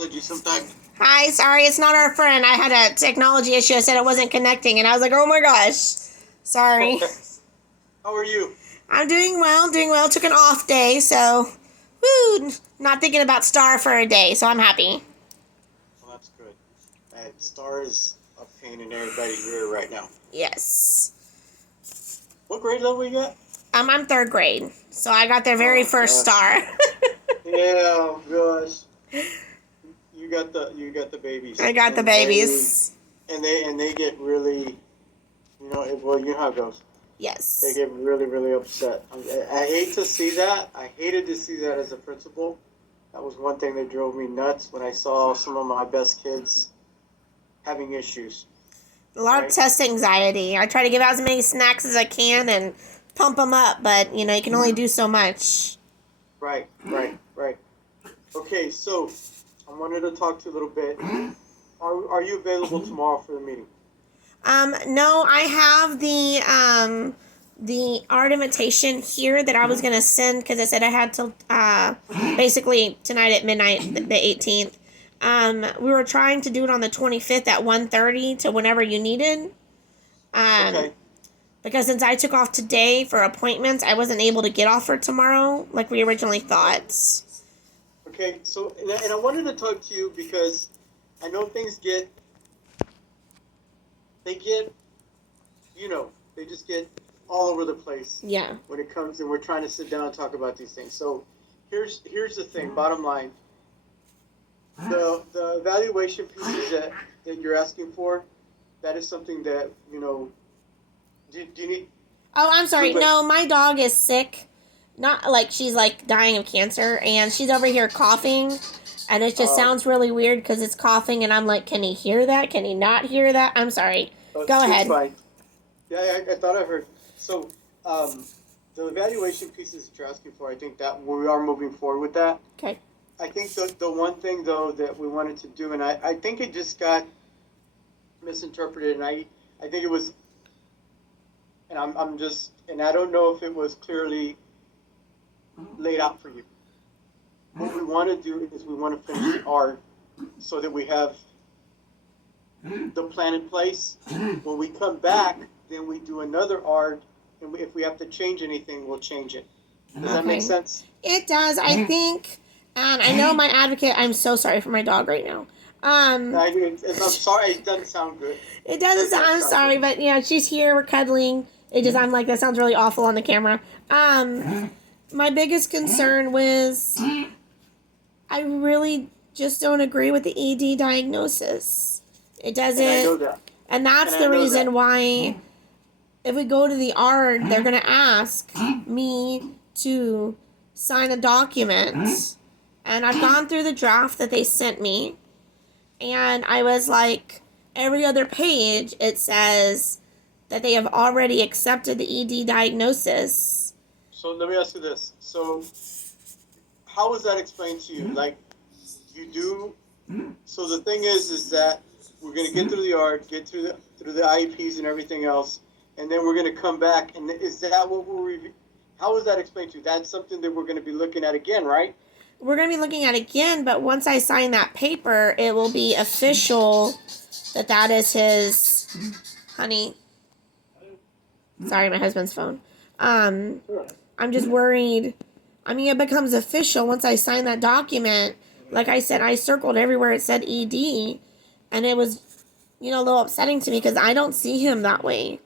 technology sometimes. Hi, sorry, it's not our friend. I had a technology issue. I said it wasn't connecting, and I was like, oh my gosh. Sorry. How are you? I'm doing well, doing well. Took an off day, so, woo, not thinking about Star for a day, so I'm happy. Well, that's good. Star is a pain in everybody's rear right now. Yes. What grade level you got? I'm third grade, so I got their very Oh first gosh. star. Yeah, oh gosh. You got the babies, I got the and they babies. and they get really, well, you know how it goes. They Yes. get really really upset. I hate to see that. I hated to see that as a principal. That was one thing that drove me nuts when I saw some of my best kids having issues. A lot of Right? test anxiety. I try to give out as many snacks as I can and pump them up, but, you can only do so much. Right. Right. Right. Okay, so I wanted to talk to you a little bit. Are you available tomorrow for the meeting? No, I have the art invitation here that I was gonna send because I said I had till basically tonight at midnight, the 18th. We were trying to do it on the 25th at 1:30 to whenever you needed. Um, Okay. because since I took off today for appointments, I wasn't able to get off for tomorrow like we originally thought. Okay. So, and I wanted to talk to you because I know things they get, they just get all over the place Yeah. when it comes, and we're trying to sit down and talk about these things. So, here's the thing. Bottom line, the evaluation pieces that you're asking for, that is something that do you need? Oh, I'm Wait, sorry. wait. No, my dog is sick. Not like she's like dying of cancer, and she's over here coughing, and it just Um, sounds really weird because it's coughing, and I'm like, can he hear that? Can he not hear that? I'm sorry. Go it's ahead. fine. Yeah, I thought I heard. So, the evaluation pieces that you're asking for, I think that we are moving forward with that. Okay. I think the one thing though that we wanted to do, and I think it just got misinterpreted, and I think it was, and I'm just, and I don't know if it was clearly laid out for you. What we want to do is we want to finish the art so that we have the plan in place. When we come back, then we do another art, and if we have to change anything, we'll change it. Does that make Okay. sense? It does. I think, and I know my advocate. I'm so sorry for my dog right now. Um, I'm sorry, it doesn't sound good. it doesn't. It doesn't I'm sound sorry, good. but yeah, she's here. We're cuddling. It just. I'm like that sounds really awful on the camera. My biggest concern was I really just don't agree with the ED diagnosis. It And I know doesn't, that. and And that's I the know reason that. why if we go to the ARD, they're gonna ask me to sign a document, and I've gone through the draft that they sent me, and I was like, every other page it says that they have already accepted the ED diagnosis. So let me ask you this. So how was that explained to you? Like you do. So the thing is that we're gonna get through the art, get through the IEPs and everything else, and then we're gonna come back. And is that what How was that explained to you? That's something that we're gonna be looking at again, right? We're going to be looking at it again, but once I sign that paper, it will be official that that is his. Honey, sorry, my husband's phone. Um, Sure. I'm just worried. I mean, it becomes official once I sign that document. Like I said, I circled everywhere it said ED, and it was, a little upsetting to me because I don't see him that way.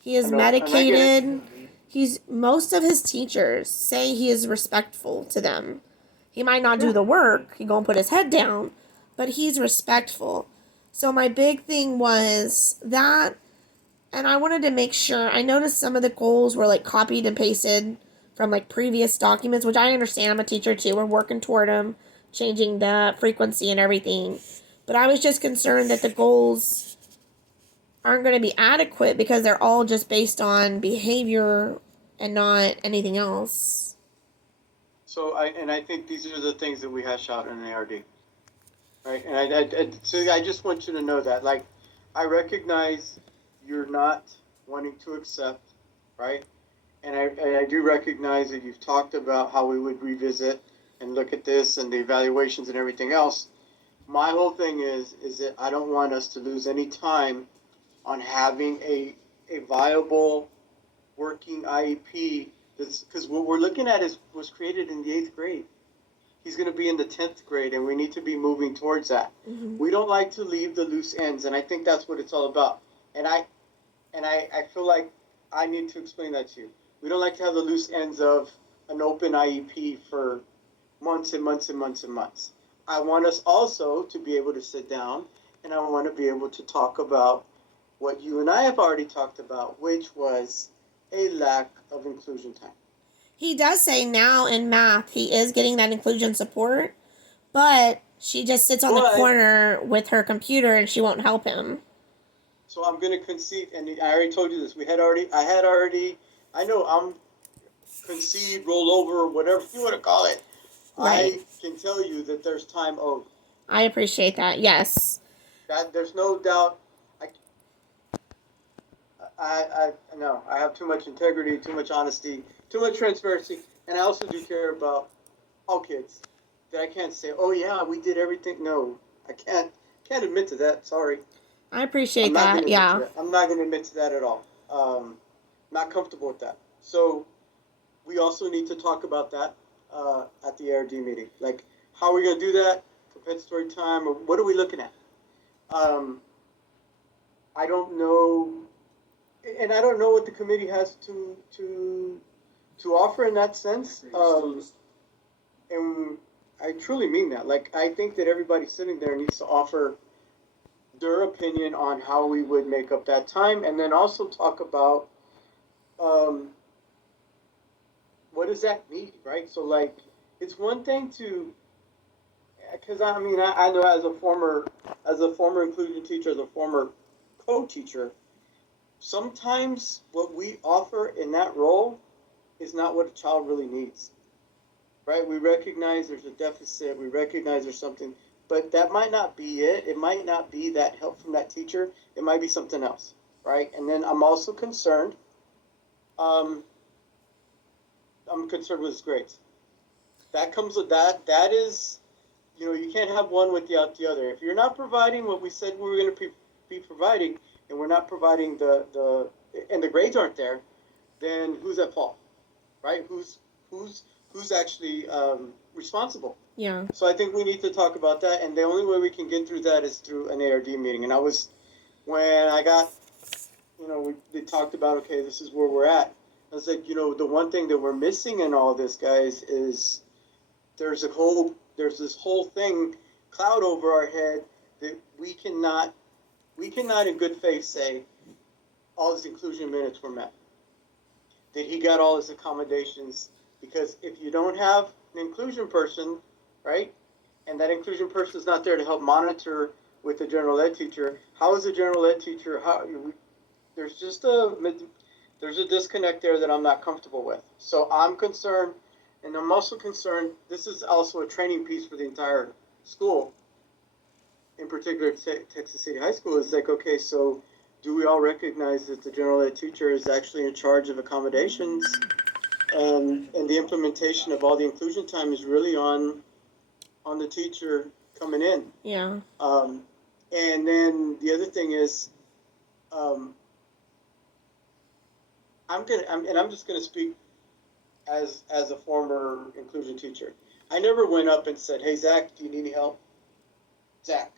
He I is know, and I get it. medicated. He's most of his teachers say he is respectful to them. He might not do Yeah. the work. He gonna put his head down, but he's respectful. So my big thing was that, and I wanted to make sure. I noticed some of the goals were like copied and pasted from like previous documents, which I understand. I'm a teacher too. We're working toward them, changing the frequency and everything. But I was just concerned that the goals aren't going to be adequate because they're all just based on behavior and not anything else. So I think these are the things that we hash out in the ARD, right? And I just want you to know that, like, I recognize you're not wanting to accept, right? And I do recognize that you've talked about how we would revisit and look at this and the evaluations and everything else. my whole thing is that I don't want us to lose any time on having a viable working IEP. Because what we're looking at is was created in the 8th grade. He's going to be in the 10th grade, and we need to be moving towards that. Mm-hmm. We don't like to leave the loose ends, and I think that's what it's all about. And I feel like I need to explain that to you. We don't like to have the loose ends of an open IEP for months and months and months and months. I want us also to be able to sit down, and I want to be able to talk about what you and I have already talked about, which was a lack of inclusion time. He does say now in math he is getting that inclusion support, but she just sits on the corner with her computer and she won't help him. So I'm going to concede, and I already told you this. I know I'm concede, roll over, whatever you want to call it. Right. I can tell you that there's time owed. I appreciate that. Yes. That there's no doubt. I know I have too much integrity, too much honesty, too much transparency, and I also do care about all kids. That I can't say, oh yeah, we did everything. No, I can't admit to that. Sorry. I appreciate that. Yeah. I'm not going to admit to that at all. Not comfortable with that. So we also need to talk about that at the ARD meeting. Like, how are we going to do that? Compensatory time, or what are we looking at? I don't know, and I don't know what the committee has to offer in that sense. And I truly mean that. Like, I think that everybody sitting there needs to offer their opinion on how we would make up that time, and then also talk about what does that mean, right? So, like, it's one thing to, because I mean, I know as a former inclusion teacher, as a former co-teacher, sometimes what we offer in that role is not what a child really needs, right? We recognize there's a deficit, we recognize there's something, but that might not be it. It might not be that help from that teacher. It might be something else, right? And then I'm also concerned. I'm concerned with his grades. That comes with that. That is, you can't have one without the other. If you're not providing what we said we were going to be providing, and we're not providing and the grades aren't there, then who's at fault, right? Who's actually responsible? Yeah. So I think we need to talk about that, and the only way we can get through that is through an ARD meeting. And when I got, they talked about, okay, this is where we're at. I was like, the one thing that we're missing in all this, guys, is there's this whole thing cloud over our head that we cannot in good faith say all his inclusion minutes were met, that he got all his accommodations, because if you don't have an inclusion person, right, and that inclusion person is not there to help monitor with the general ed teacher, how is the general ed teacher, there's a disconnect there that I'm not comfortable with. So I'm concerned, and I'm also concerned, this is also a training piece for the entire school, in particular Texas City High School. Is like, okay, so do we all recognize that the general ed teacher is actually in charge of accommodations, and the implementation of all the inclusion time is really on the teacher coming in. Yeah. And then the other thing is, I'm just gonna speak as a former inclusion teacher. I never went up and said, "Hey, Zach, do you need any help? Zach,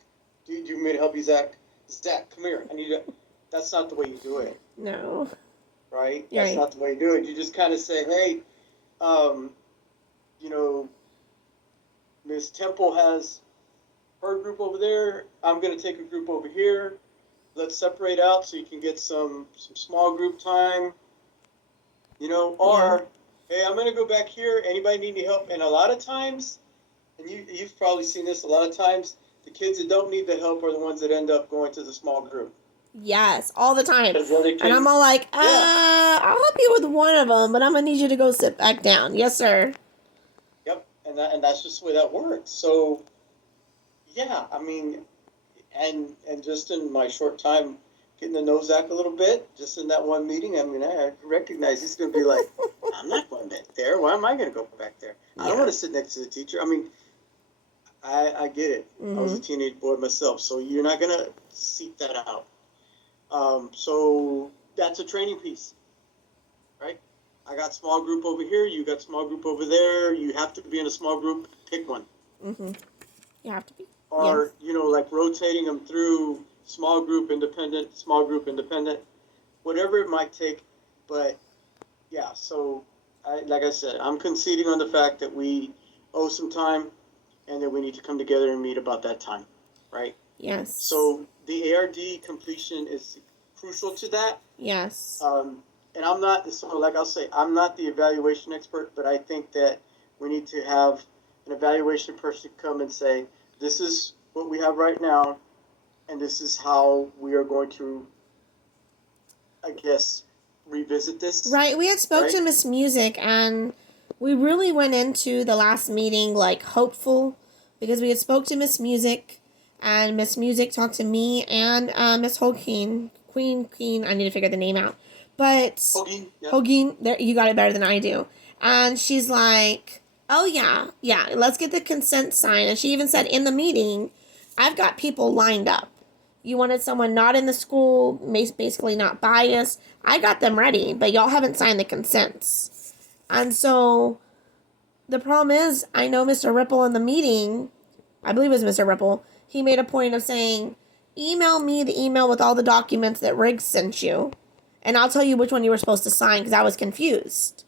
do you want me to help you, Zach? Zach, come here. I need to." That's not the way you do it. No. Right? That's not the way you do it. You just kind of say, "Hey, Miss Temple has her group over there. I'm gonna take a group over here. Let's separate out so you can get some small group time." Or, hey, I'm going to go back here. Anybody need any help? And a lot of times, and you've probably seen this, a lot of times, the kids that don't need the help are the ones that end up going to the small group. Yes, all the time. And I'm all like, I'll help you with one of them, but I'm going to need you to go sit back down. Yes, sir. Yep, and that's just the way that works. So, yeah, I mean, and just in my short time getting to know Zach a little bit, just in that one meeting, I mean, I recognize he's going to be like, I'm not going back there. Why am I going to go back there? I don't want to sit next to the teacher. I mean, I get it. I was a Mm-hmm. teenage boy myself, so you're not gonna seek that out. So that's a training piece, right? I got small group over here. You got small group over there. You have to be in a small group. Pick one, Mm-hmm. You have to be. Yes. or like rotating them through small group, independent, whatever it might take. But yeah, so like I said, I'm conceding on the fact that we owe some time and that we need to come together and meet about that time, right? Yes. So the ARD completion is crucial to that. Yes. And I'm not, so like I'll say, I'm not the evaluation expert, but I think that we need to have an evaluation person come and say, this is what we have right now, and this is how we are going to, I guess, revisit this. Right. We had spoke to Right? Miss Music, and we really went into the last meeting like hopeful, because we had spoke to Miss Music, and Miss Music talked to me and Miss Holkeen, Queen. I need to figure the name out, but Hoagie, yeah. Holkeen, there you got it better than I do, and she's like, "Oh yeah, let's get the consent signed," and she even said in the meeting, "I've got people lined up. You wanted someone not in the school, basically not biased. I got them ready, but y'all haven't signed the consents." And so the problem is, I know Mr. Ripple in the meeting, I believe it was Mr. Ripple, he made a point of saying, email me the email with all the documents that Riggs sent you, and I'll tell you which one you were supposed to sign, because I was confused.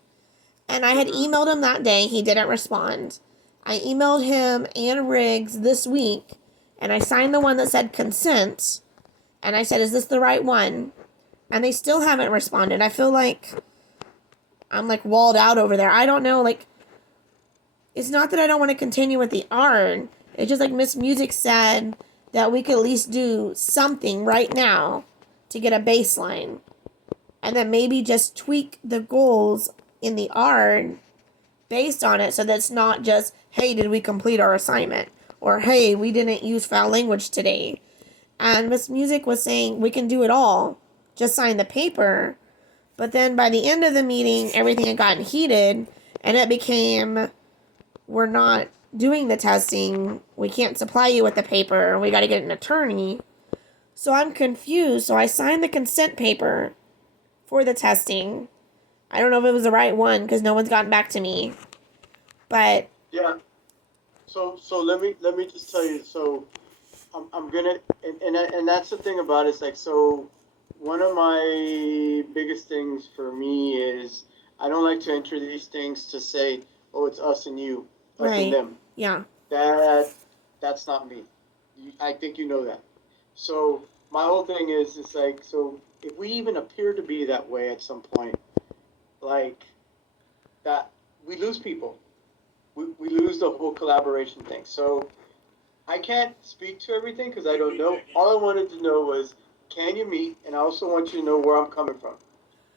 And I had emailed him that day. He didn't respond. I emailed him and Riggs this week, and I signed the one that said consent. And I said, is this the right one? And they still haven't responded. I feel like I'm like walled out over there. I don't know. Like, it's not that I don't want to continue with the art. It's just like Miss Music said that we could at least do something right now to get a baseline. And then maybe just tweak the goals in the art based on it, so that's not just, hey, did we complete our assignment? Or, hey, we didn't use foul language today. And Miss Music was saying, we can do it all. Just sign the paper. But then by the end of the meeting, everything had gotten heated, and it became, we're not doing the testing. We can't supply you with the paper. We got to get an attorney. So I'm confused. So I signed the consent paper for the testing. I don't know if it was the right one, because no one's gotten back to me. But Yeah. So let me just tell you. So I'm gonna, and that's the thing about it. It's like, so one of my biggest things for me is I don't like to enter these things to say, oh, it's us and you, us right, and them. yeah, That's not me. I think you know that. So my whole thing is, it's like, so if we even appear to be that way at some point, like that, we lose people. We lose the whole collaboration thing. So I can't speak to everything because I don't know. All I wanted to know was, can you meet? And I also want you to know where I'm coming from.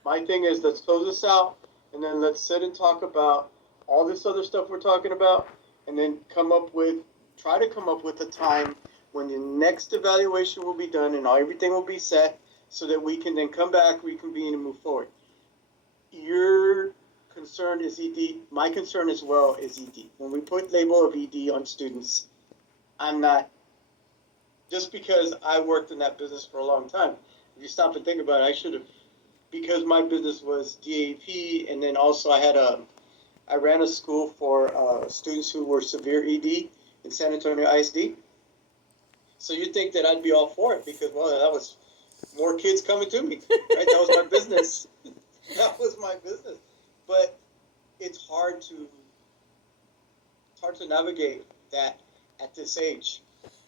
My thing is, let's close this out, and then let's sit and talk about all this other stuff we're talking about, and then try to come up with a time when the next evaluation will be done and everything will be set, so that we can then come back, reconvene, and move forward. Your concern is ED. My concern as well is ED. When we put label of ED on students, I'm not, just because I worked in that business for a long time. If you stop and think about it, I should have, because my business was DAP, and then also I ran a school for students who were severe ED in San Antonio ISD. So you'd think that I'd be all for it, because, well, that was more kids coming to me, right? That was my business. That was my business. But it's hard to navigate that at this age.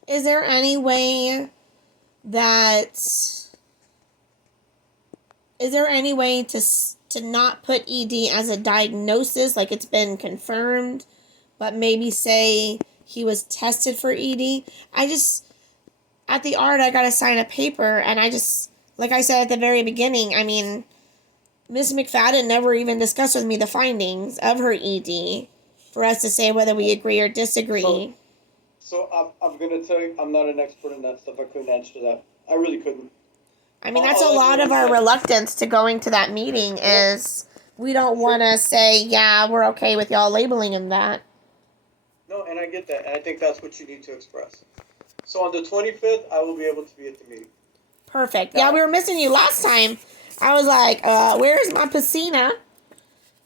is there any way that, to not put ED as a diagnosis, like it's been confirmed, but maybe say he was tested for ED? I just, at the art, I gotta sign a paper, and I just, like I said at the very beginning, I mean, Miss McFadden never even discussed with me the findings of her ED for us to say whether we agree or disagree. So I'm gonna tell you, I'm not an expert in that stuff. I couldn't answer that. I really couldn't. I mean, that's a lot of our reluctance to going to that meeting is we don't want to say, yeah, we're okay with y'all labeling him that. No, and I get that, and I think that's what you need to express. So on the 25th, I will be able to be at the meeting. Perfect. Yeah, we were missing you last time. I was like, where's my piscina?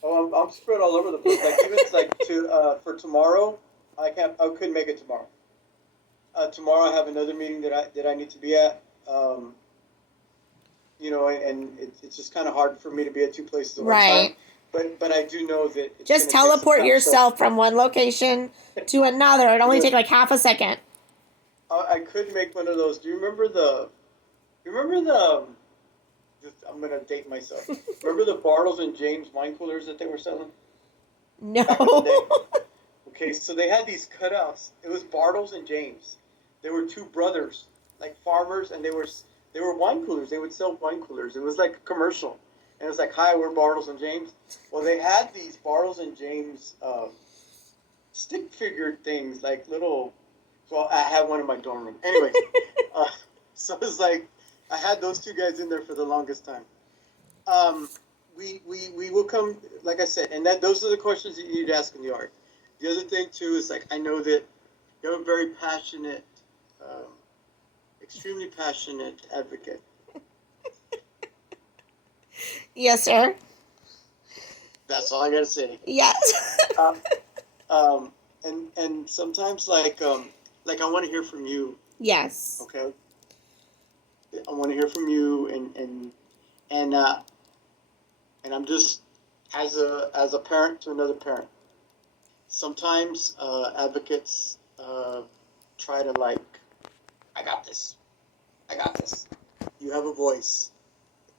Oh, I'm spread all over the place. Like even like for tomorrow, I couldn't make it tomorrow. Tomorrow I have another meeting that I need to be at. And it's just kind of hard for me to be at two places at one time. But I do know that it's just teleport yourself from one location to another. It only take like half a second. I could make one of those. Do you remember the? I'm gonna date myself. Remember the Bartles and James wine coolers that they were selling? No. Okay, so they had these cutouts. It was Bartles and James. They were two brothers, like farmers, and they were wine coolers. They would sell wine coolers. It was like a commercial, and it was like, "Hi, we're Bartles and James." Well, they had these Bartles and James stick figure things, like little. Well, I had one in my dorm room. Anyway, so it's like I had those two guys in there for the longest time. We will come, like I said, and those are the questions that you need to ask in the art. The other thing too is like I know that you're a very passionate, extremely passionate advocate. Yes, sir. That's all I gotta say. Yes. And sometimes like I want to hear from you. Yes. Okay. I want to hear from you, and I'm just as a parent to another parent. Sometimes advocates try to like, I got this. You have a voice.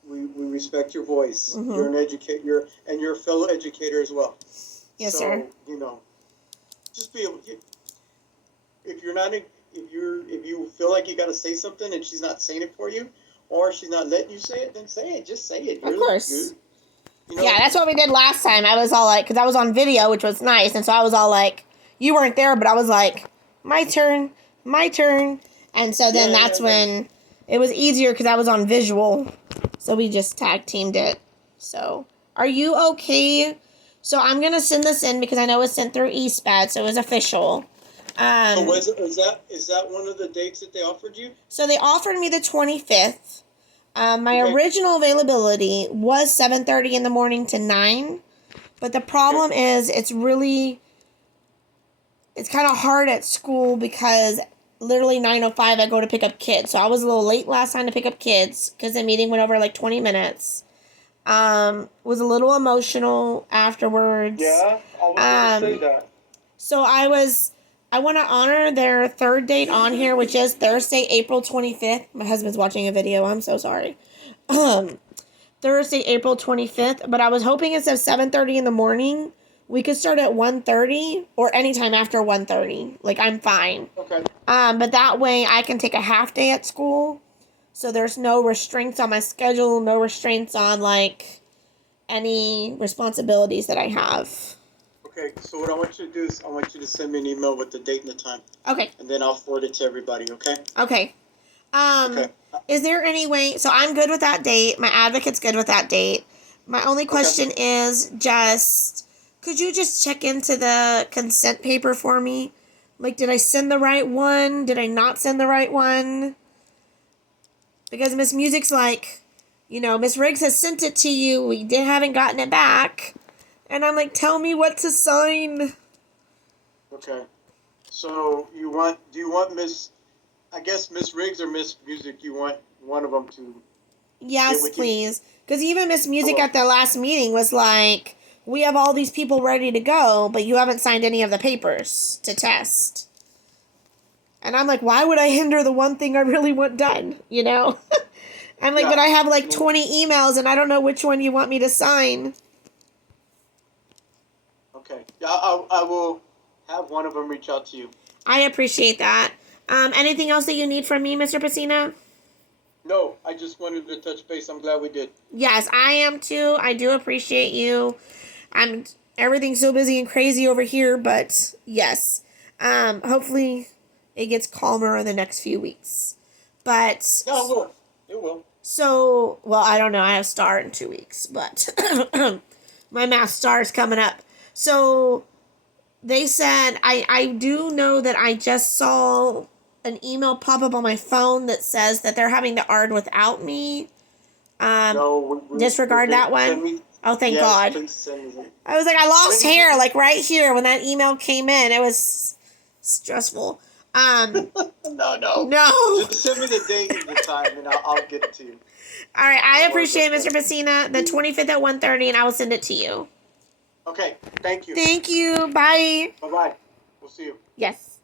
We respect your voice. Mm-hmm. You're an educator, and you're a fellow educator as well. Yes, sir. Just be able. If you feel like you got to say something and she's not saying it for you, or she's not letting you say it, then say it. Just say it. Of course. Yeah, that's what we did last time. I was all like, because I was on video, which was nice, and so I was all like, you weren't there, but I was like, my turn, and so then that's when it was easier because I was on visual, so we just tag teamed it. So, are you okay? So I'm gonna send this in because I know it's sent through eSPAD, so it was official. So is that one of the dates that they offered you? So they offered me the 25th. My original availability was 7:30 in the morning to 9. But the problem is it's kind of hard at school because literally 9:05 I go to pick up kids. So I was a little late last time to pick up kids because the meeting went over like 20 minutes. Was a little emotional afterwards. Yeah, I was going to say that. So I want to honor their third date on here, which is Thursday, April 25th. My husband's watching a video. I'm so sorry. Thursday, April 25th. But I was hoping instead of 7:30 in the morning, we could start at 1:30 or anytime after 1:30. Like, I'm fine. Okay. But that way I can take a half day at school. So there's no restraints on my schedule, no restraints on, like, any responsibilities that I have. Okay, so what I want you to do is I want you to send me an email with the date and the time. Okay. And then I'll forward it to everybody, okay? Okay. Is there any way... So I'm good with that date. My advocate's good with that date. My only question is just... Could you just check into the consent paper for me? Like, did I send the right one? Did I not send the right one? Because Miss Music's like, Miss Riggs has sent it to you. We haven't gotten it back. And I'm like, tell me what to sign. Okay. So do you want Miss Riggs or Miss Music, you want one of them to... Yes, please. Because even Miss Music at the last meeting was like, we have all these people ready to go, but you haven't signed any of the papers to test. And I'm like, why would I hinder the one thing I really want done, I'm like, but I have like 20 emails and I don't know which one you want me to sign. Okay. Yeah, I will have one of them reach out to you. I appreciate that. Anything else that you need from me, Mr. Pacina? No, I just wanted to touch base. I'm glad we did. Yes, I am too. I do appreciate you. Everything's so busy and crazy over here, but yes. Hopefully it gets calmer in the next few weeks. But... No, it will. It will. So, well, I don't know. I have STAR in 2 weeks, but my math STAR is coming up. So, they said I do know that I just saw an email pop up on my phone that says that they're having the ARD without me. No, Disregard that send one. me. Oh, thank Yes, God. please send me. I was like, I lost When did hair, you- like right here when that email came in. It was stressful. No. No. Just send me the date and the time, and I'll get it to you. All right, I I'll work appreciate it, with Mr. that. Messina. The 25th at 1:30, and I will send it to you. Okay, thank you. Thank you. Bye. Bye bye. We'll see you. Yes.